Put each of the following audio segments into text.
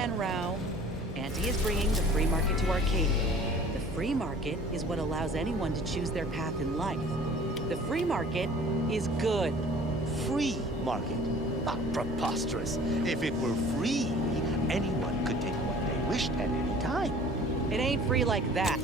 Ann Rao. Auntie is bringing the free market to Arcadia. The free market is what allows anyone to choose their path in life. The free market is good. Free market? Not preposterous. If it were free, anyone could take what they wished at any time. It ain't free like that.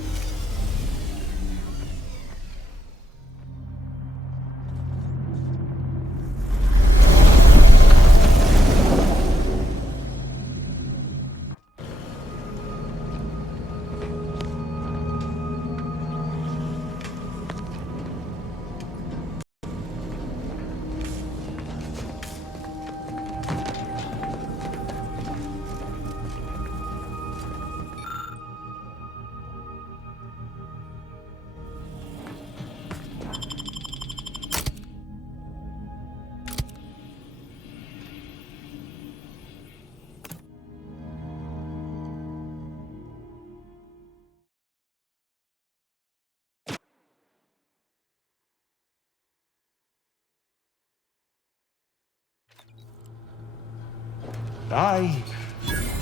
I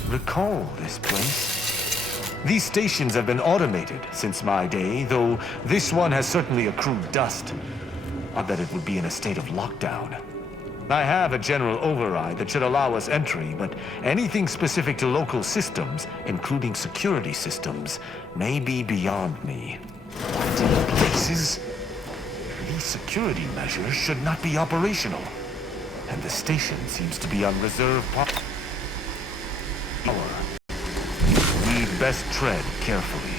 recall this place. These stations have been automated since my day, though this one has certainly accrued dust. I bet it would be in a state of lockdown. I have a general override that should allow us entry, but anything specific to local systems, including security systems, may be beyond me. What in places? These security measures should not be operational. And the station seems to be on reserve power. We'd best tread carefully.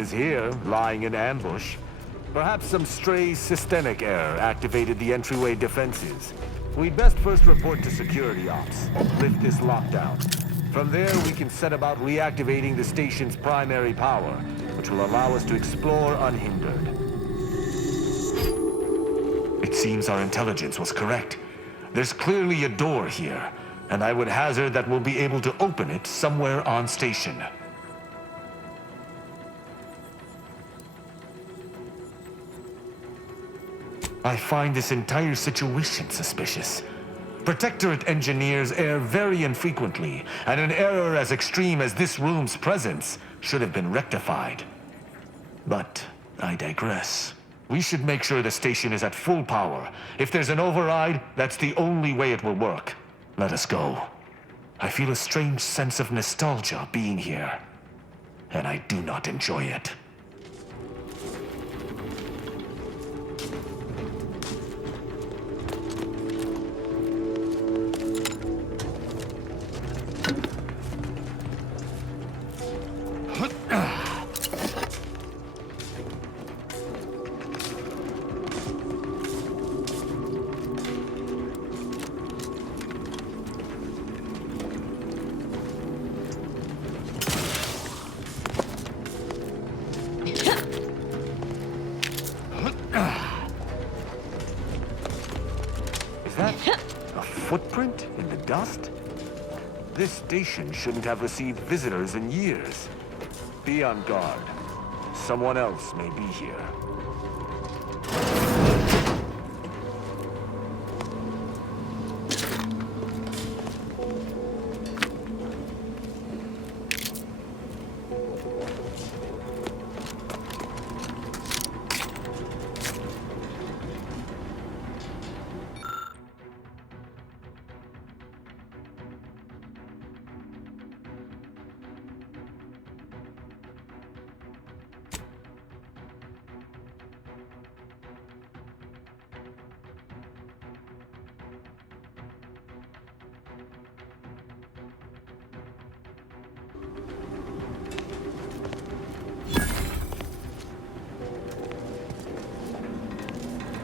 is here, lying in ambush. Perhaps some stray systemic error activated the entryway defenses. We'd best first report to security ops, lift this lockdown. From there, we can set about reactivating the station's primary power, which will allow us to explore unhindered. It seems our intelligence was correct. There's clearly a door here, and I would hazard that we'll be able to open it somewhere on station. I find this entire situation suspicious. Protectorate engineers err very infrequently, and an error as extreme as this room's presence should have been rectified. But I digress. We should make sure the station is at full power. If there's an override, that's the only way it will work. Let us go. I feel a strange sense of nostalgia being here, and I do not enjoy it. Is that a footprint in the dust? This station shouldn't have received visitors in years. Be on guard. Someone else may be here.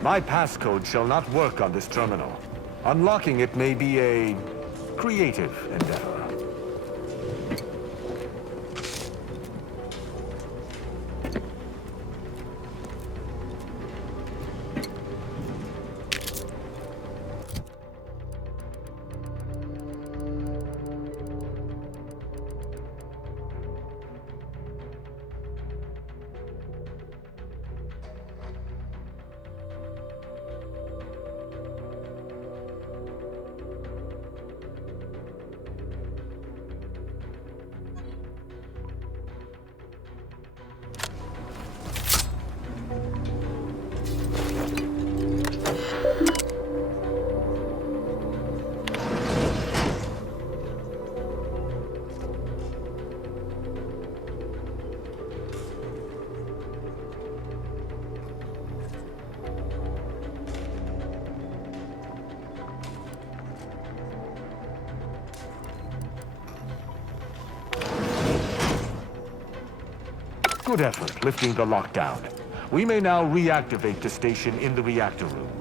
My passcode shall not work on this terminal. Unlocking it may be a creative endeavor. Good effort lifting the lockdown. We may now reactivate the station in the reactor room.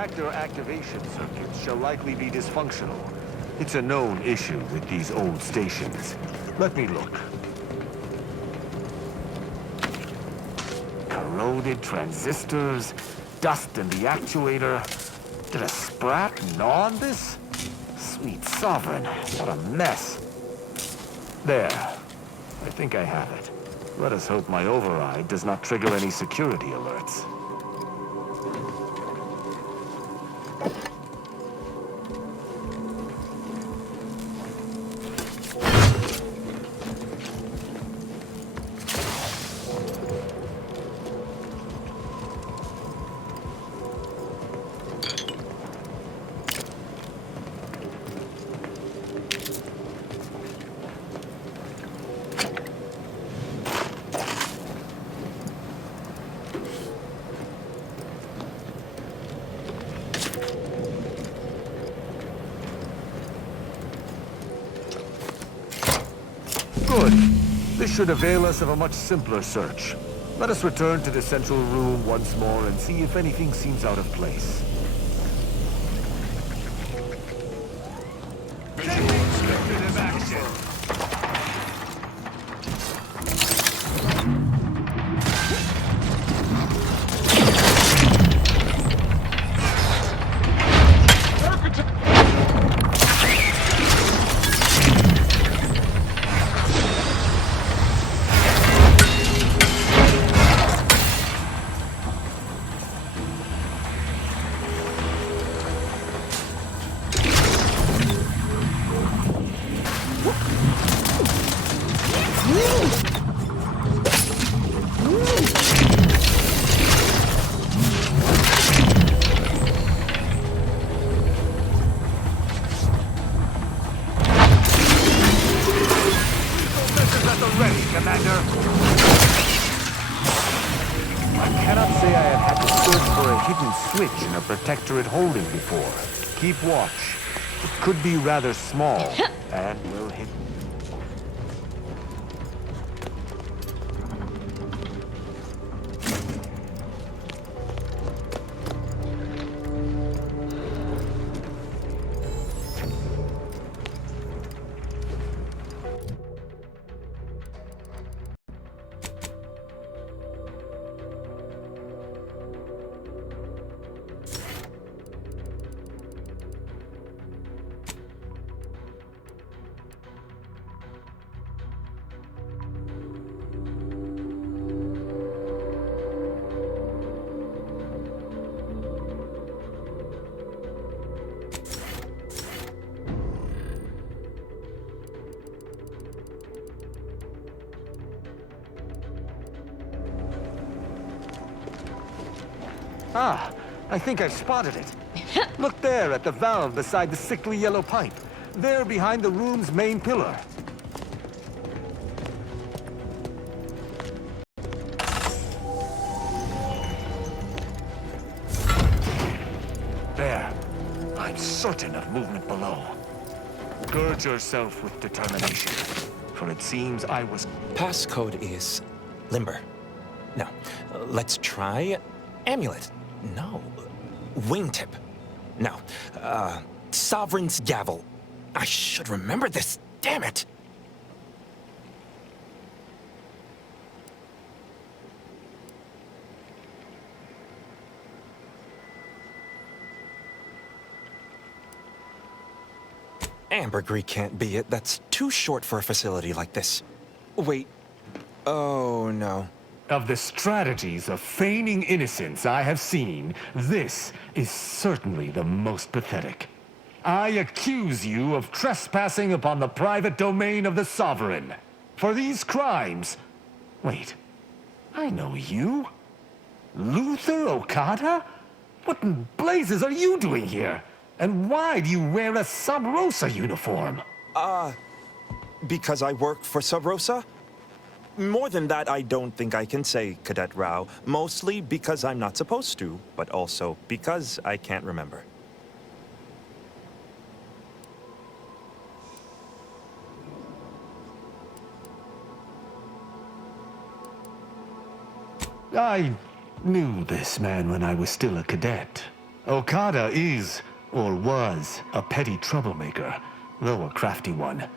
reactor activation circuits shall likely be dysfunctional. It's a known issue with these old stations. Let me look. Corroded transistors, dust in the actuator. Did a sprat gnaw on this? Sweet sovereign, what a mess. There. I think I have it. Let us hope my override does not trigger any security alerts. Good. This should avail us of a much simpler search. Let us return to the central room once more and see if anything seems out of place. Speculative action. Switch in a protectorate holding before. Keep watch. It could be rather small and well hidden. Ah, I think I've spotted it. Look there at the valve beside the sickly yellow pipe. There behind the room's main pillar. There. I'm certain of movement below. Gird yourself with determination, for it seems I was... Passcode is Limber. No, let's try Amulet. No. Wingtip. No. Sovereign's Gavel. I should remember this. Damn it! Ambergris can't be it. That's too short for a facility like this. Wait. Oh, no. Of the strategies of feigning innocence I have seen, this is certainly the most pathetic. I accuse you of trespassing upon the private domain of the Sovereign. For these crimes... Wait, I know you. Luther Okada? What in blazes are you doing here? And why do you wear a Sub Rosa uniform? Because I work for Sub Rosa? More than that, I don't think I can say, Cadet Rao. Mostly because I'm not supposed to, but also because I can't remember. I knew this man when I was still a cadet. Okada is, or was, a petty troublemaker, though a crafty one.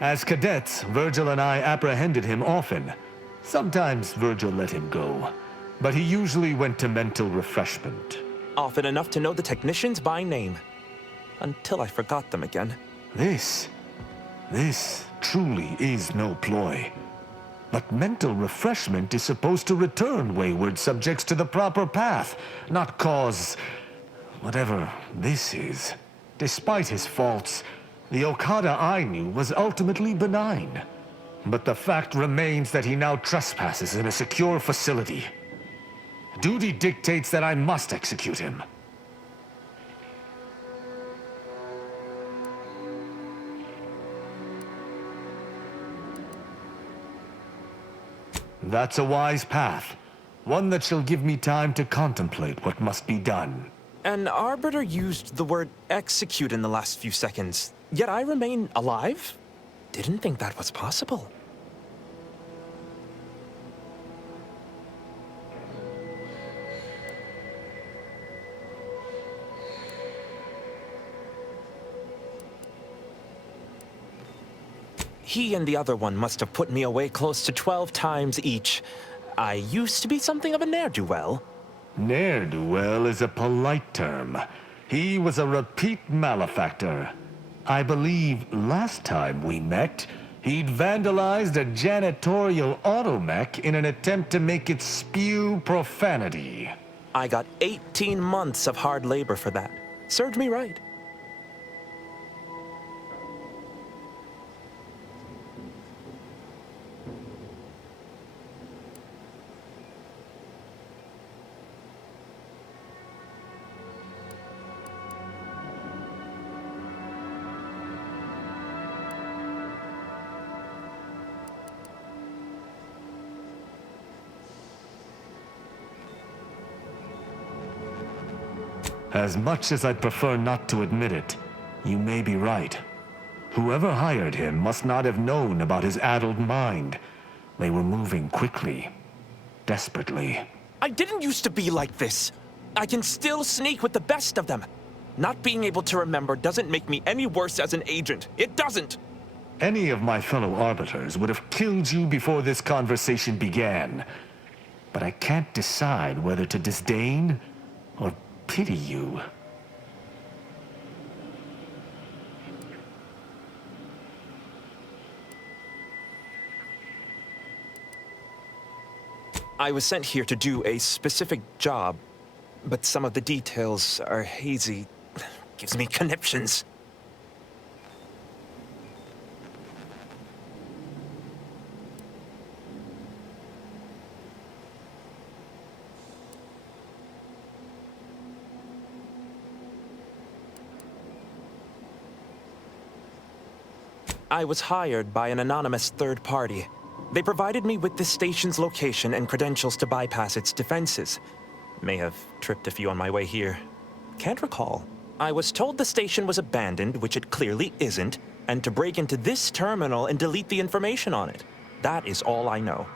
As cadets, Virgil and I apprehended him often. Sometimes Virgil let him go, but he usually went to mental refreshment. Often enough to know the technicians by name. Until I forgot them again. This truly is no ploy. But mental refreshment is supposed to return wayward subjects to the proper path, not cause whatever this is. Despite his faults, the Okada I knew was ultimately benign. But the fact remains that he now trespasses in a secure facility. Duty dictates that I must execute him. That's a wise path. One that shall give me time to contemplate what must be done. An arbiter used the word execute in the last few seconds, yet I remain alive? Didn't think that was possible. He and the other one must have put me away close to 12 times each. I used to be something of a ne'er-do-well. Ne'er-do-well is a polite term. He was a repeat malefactor. I believe last time we met, he'd vandalized a janitorial automech in an attempt to make it spew profanity. I got 18 months of hard labor for that. Served me right. As much as I'd prefer not to admit it, you may be right. Whoever hired him must not have known about his addled mind. They were moving quickly, desperately. I didn't used to be like this. I can still sneak with the best of them. Not being able to remember doesn't make me any worse as an agent. It doesn't! Any of my fellow arbiters would have killed you before this conversation began. But I can't decide whether to disdain or pity you. I was sent here to do a specific job, but some of the details are hazy. Gives me conniptions. I was hired by an anonymous third party. They provided me with the station's location and credentials to bypass its defenses. May have tripped a few on my way here. Can't recall. I was told the station was abandoned, which it clearly isn't, and to break into this terminal and delete the information on it. That is all I know.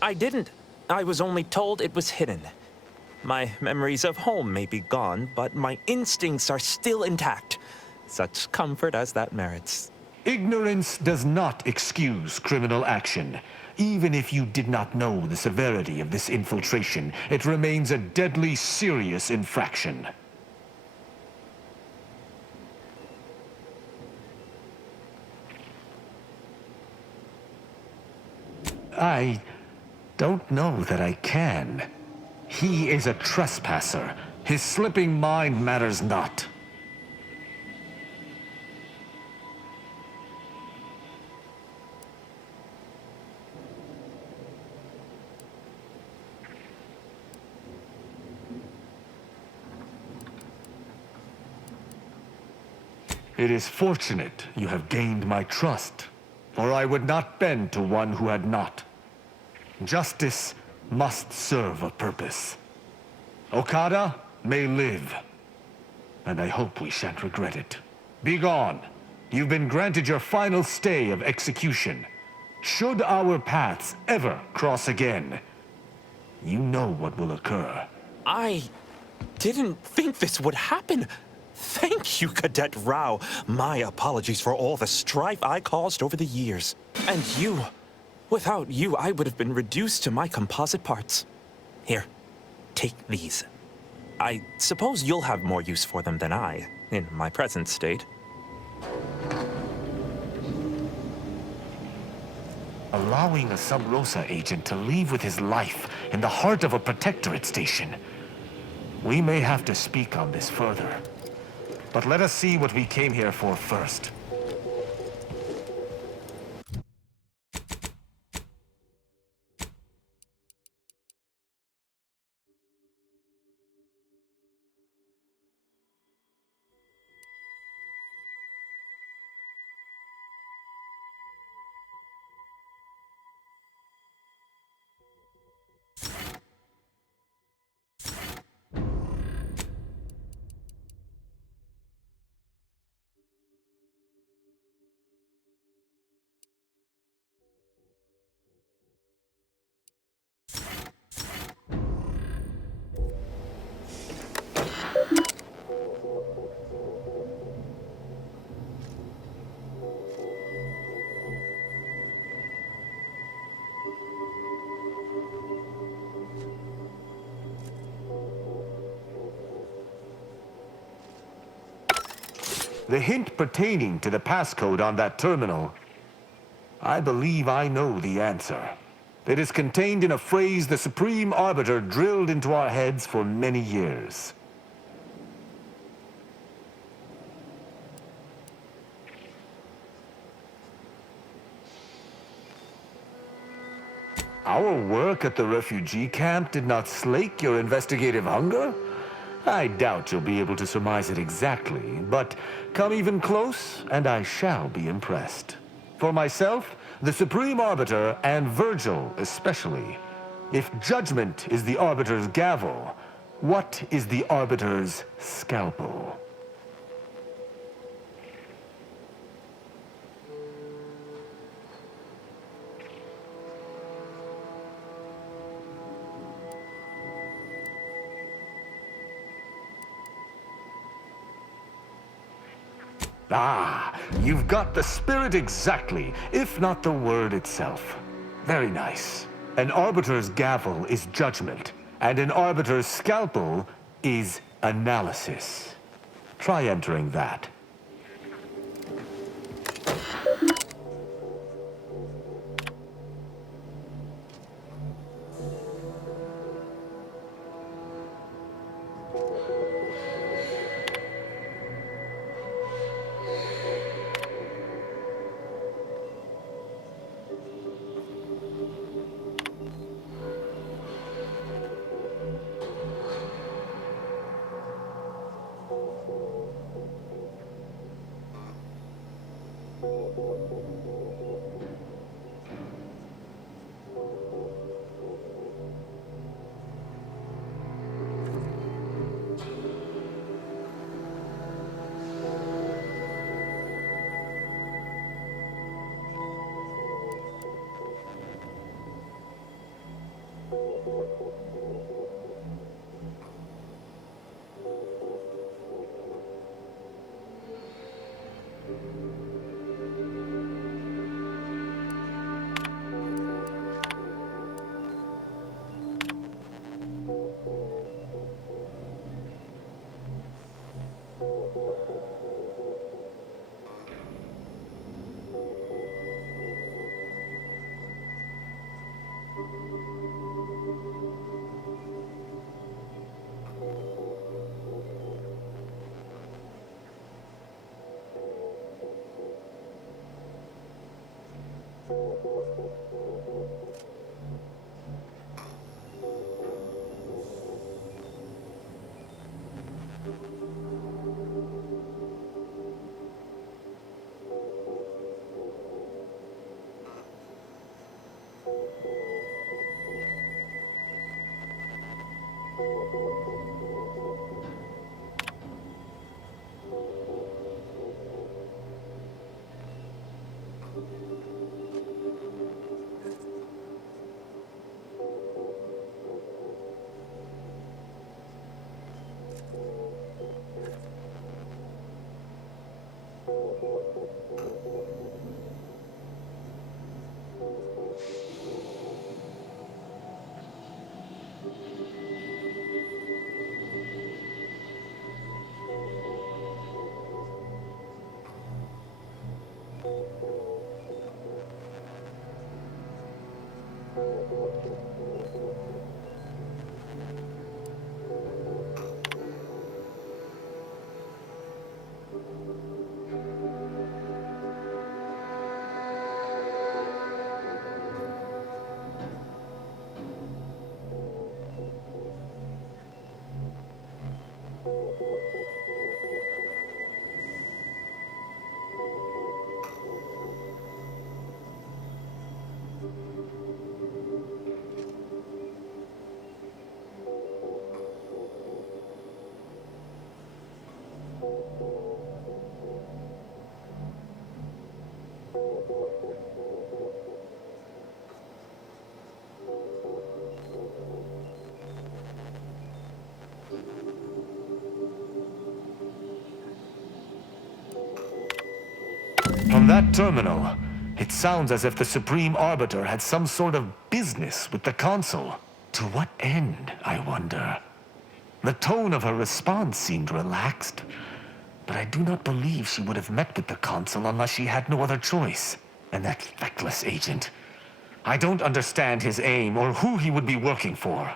I didn't. I was only told it was hidden. My memories of home may be gone, but my instincts are still intact. Such comfort as that merits. Ignorance does not excuse criminal action. Even if you did not know the severity of this infiltration, it remains a deadly serious infraction. I don't know that I can. He is a trespasser. His slipping mind matters not. It is fortunate you have gained my trust, or I would not bend to one who had not. Justice must serve a purpose. Okada may live, and I hope we shan't regret it. Begone! You've been granted your final stay of execution. Should our paths ever cross again, you know what will occur. I didn't think this would happen. Thank you, Cadet Rao. My apologies for all the strife I caused over the years. And you. Without you, I would have been reduced to my composite parts. Here, take these. I suppose you'll have more use for them than I, in my present state. Allowing a Sub Rosa agent to leave with his life in the heart of a protectorate station. We may have to speak on this further. But let us see what we came here for first. The hint pertaining to the passcode on that terminal, I believe I know the answer. It is contained in a phrase the Supreme Arbiter drilled into our heads for many years. Our work at the refugee camp did not slake your investigative hunger? I doubt you'll be able to surmise it exactly, but come even close, and I shall be impressed. For myself, the Supreme Arbiter, and Virgil especially, if judgment is the Arbiter's gavel, what is the Arbiter's scalpel? Ah, you've got the spirit exactly, if not the word itself. Very nice. An arbiter's gavel is judgment, and an arbiter's scalpel is analysis. Try entering that. From that terminal, it sounds as if the Supreme Arbiter had some sort of business with the Consul. To what end, I wonder? The tone of her response seemed relaxed, but I do not believe she would have met with the Consul unless she had no other choice. And that feckless agent. I don't understand his aim or who he would be working for.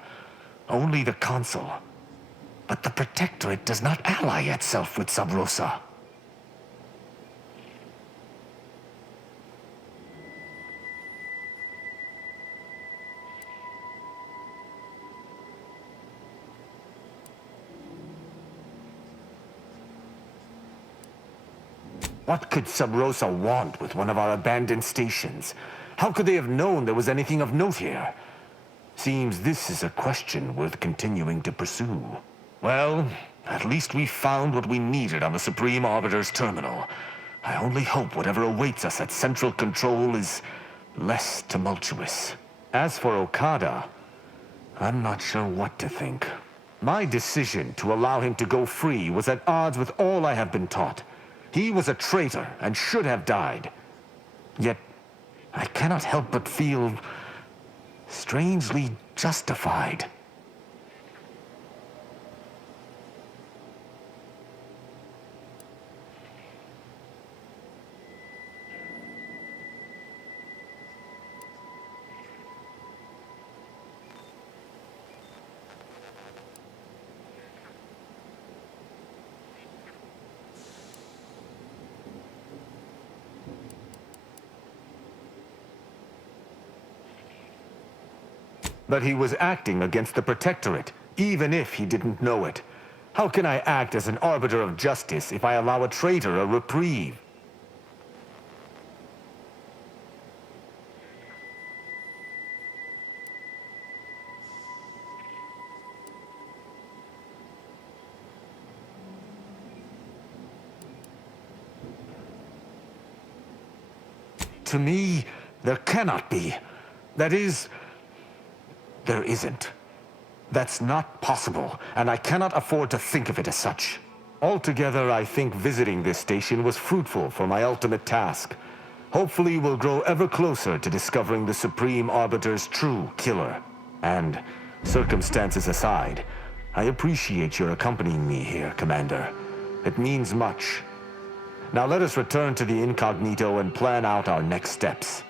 Only the Consul. But the Protectorate does not ally itself with Sub Rosa. What could Sub Rosa want with one of our abandoned stations? How could they have known there was anything of note here? Seems this is a question worth continuing to pursue. Well, at least we found what we needed on the Supreme Arbiter's terminal. I only hope whatever awaits us at Central Control is less tumultuous. As for Okada, I'm not sure what to think. My decision to allow him to go free was at odds with all I have been taught. He was a traitor and should have died. Yet, I cannot help but feel strangely justified. But he was acting against the Protectorate, even if he didn't know it. How can I act as an arbiter of justice if I allow a traitor a reprieve? To me, there cannot be. That is, there isn't. That's not possible, and I cannot afford to think of it as such. Altogether, I think visiting this station was fruitful for my ultimate task. Hopefully, we'll grow ever closer to discovering the Supreme Arbiter's true killer. And, circumstances aside, I appreciate your accompanying me here, Commander. It means much. Now let us return to the Incognito and plan out our next steps.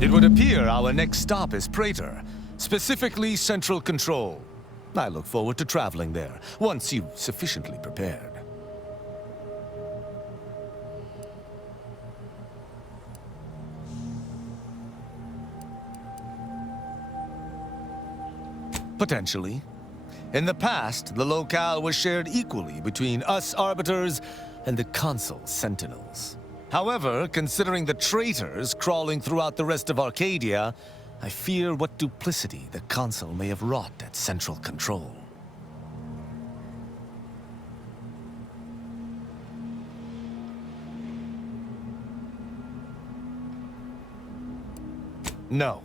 It would appear our next stop is Praetor, specifically Central Control. I look forward to traveling there, once you've sufficiently prepared. Potentially. In the past, the locale was shared equally between us Arbiters and the Consul Sentinels. However, considering the traitors crawling throughout the rest of Arcadia, I fear what duplicity the Consul may have wrought at Central Control. No.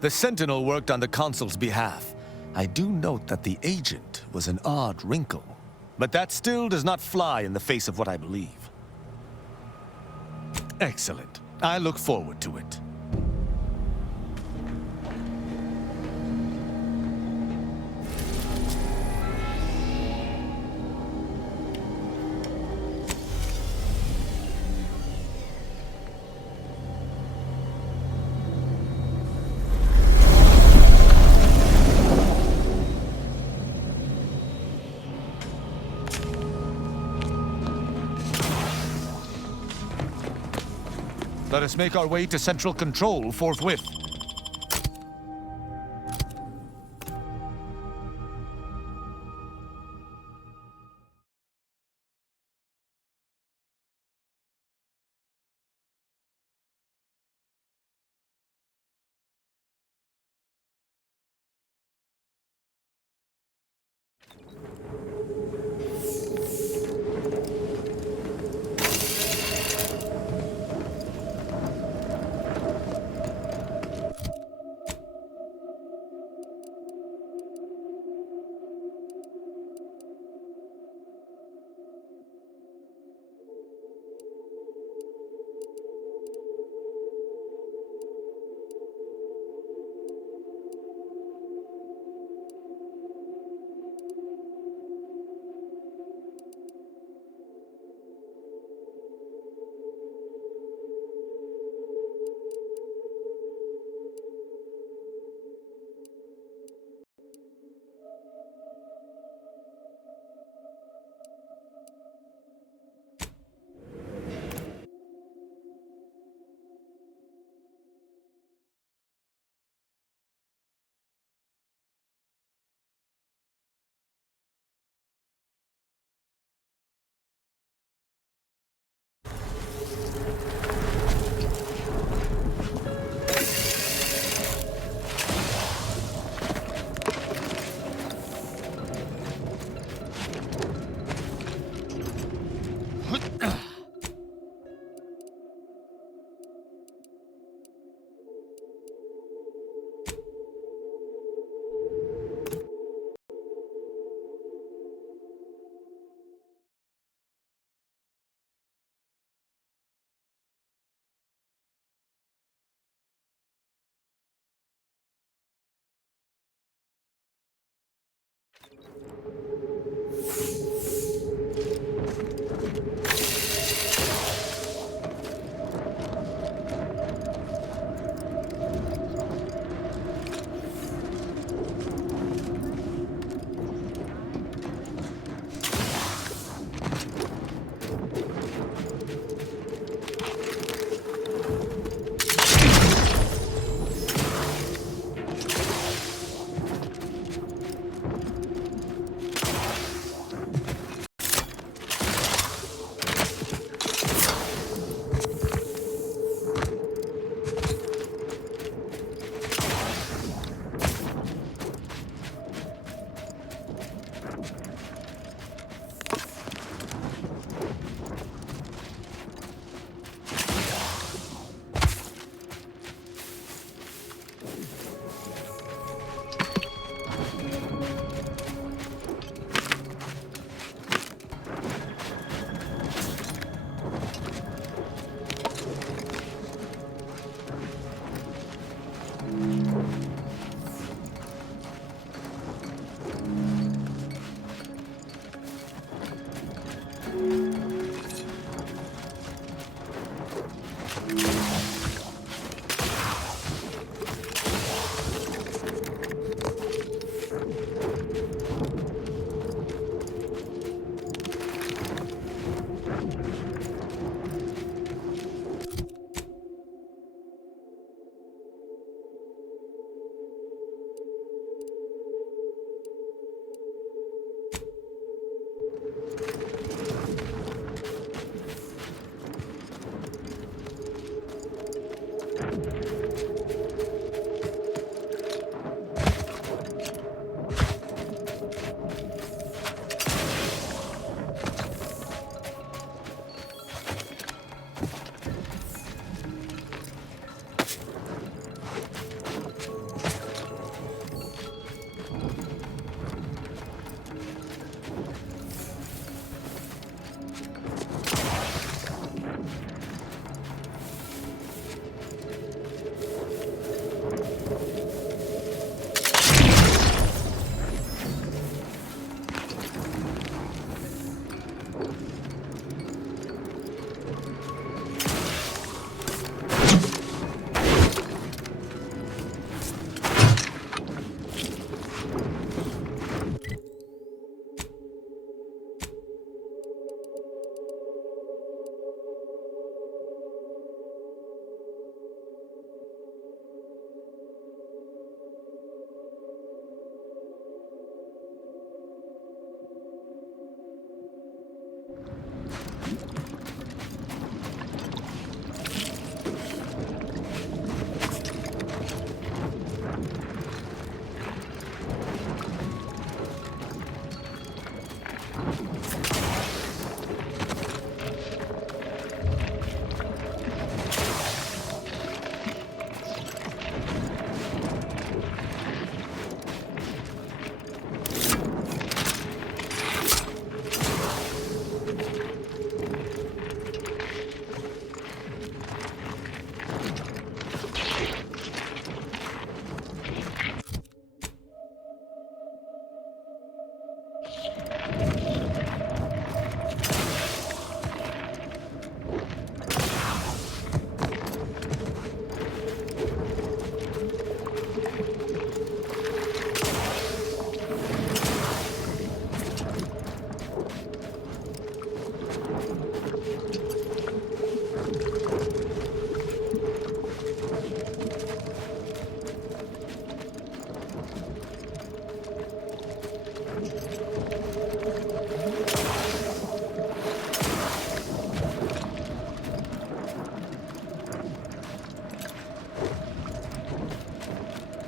The Sentinel worked on the Consul's behalf. I do note that the agent was an odd wrinkle, but that still does not fly in the face of what I believe. Excellent. I look forward to it. Let us make our way to Central Control forthwith.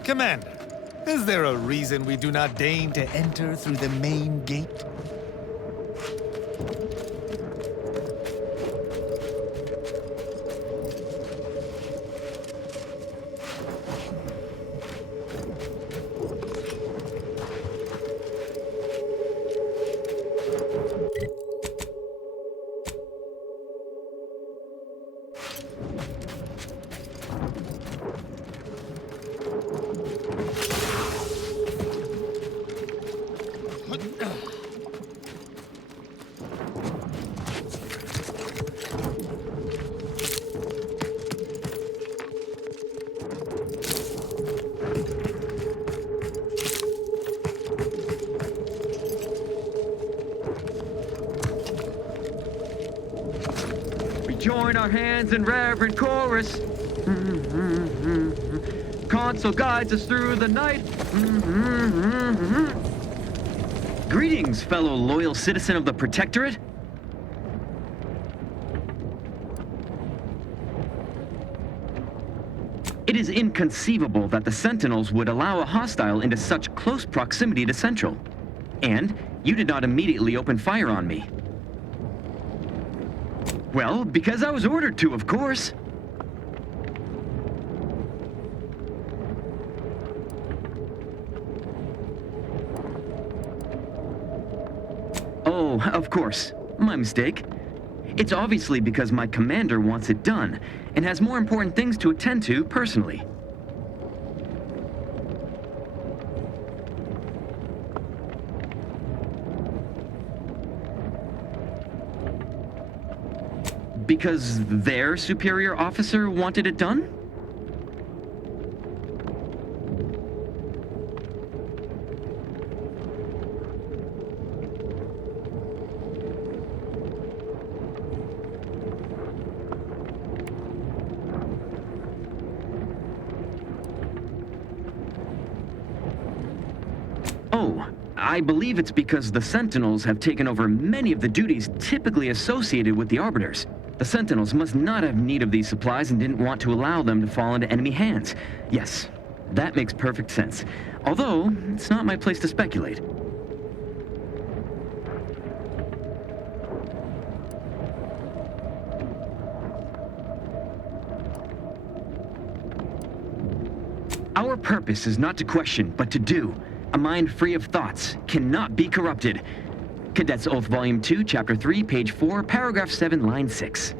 Commander, is there a reason we do not deign to enter through the main gate? Join our hands in reverent chorus. Console guides us through the night. Greetings, fellow loyal citizen of the Protectorate. It is inconceivable that the Sentinels would allow a hostile into such close proximity to Central. And you did not immediately open fire on me. Well, because I was ordered to, of course. Oh, of course. My mistake. It's obviously because my commander wants it done, and has more important things to attend to personally. Because their superior officer wanted it done? Oh, I believe it's because the Sentinels have taken over many of the duties typically associated with the Arbiters. The Sentinels must not have need of these supplies and didn't want to allow them to fall into enemy hands. Yes, that makes perfect sense. Although, it's not my place to speculate. Our purpose is not to question, but to do. A mind free of thoughts cannot be corrupted. Cadets Oath, Volume 2, Chapter 3, Page 4, Paragraph 7, Line 6.